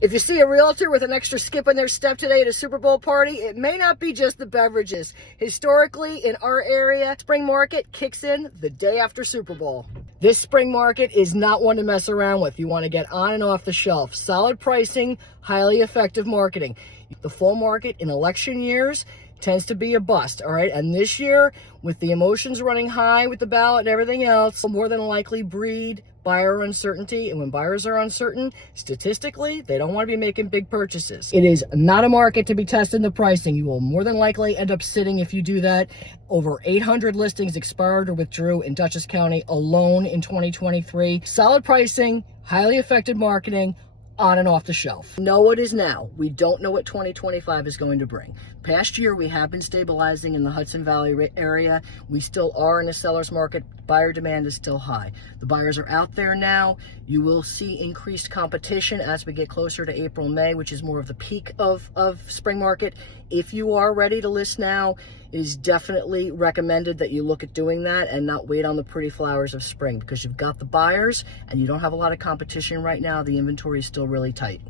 If you see a realtor with an extra skip in their step today at a Super Bowl party, it may not be just the beverages. Historically, in our area, spring market kicks in the day after Super Bowl. This spring market is not one to mess around with. You want to get on and off the shelf. Solid pricing, highly effective marketing. The fall market in election years tends to be a bust, all right? And this year, with the emotions running high with the ballot and everything else, will more than likely breed buyer uncertainty. And when buyers are uncertain, statistically, they don't want to be making big purchases. It is not a market to be testing the pricing. You will more than likely end up sitting if you do that. Over 800 listings expired or withdrew in Dutchess County alone in 2023. Solid pricing, highly effective marketing, on and off the shelf. Know what is now. We don't know what 2025 is going to bring. Past year, we have been stabilizing in the Hudson Valley area. We still are in a seller's market. Buyer demand is still high. The buyers are out there now. You will see increased competition as we get closer to April, May, which is more of the peak of spring market. If you are ready to list now, it is definitely recommended that you look at doing that and not wait on the pretty flowers of spring, because you've got the buyers and you don't have a lot of competition right now. The inventory is still really tight.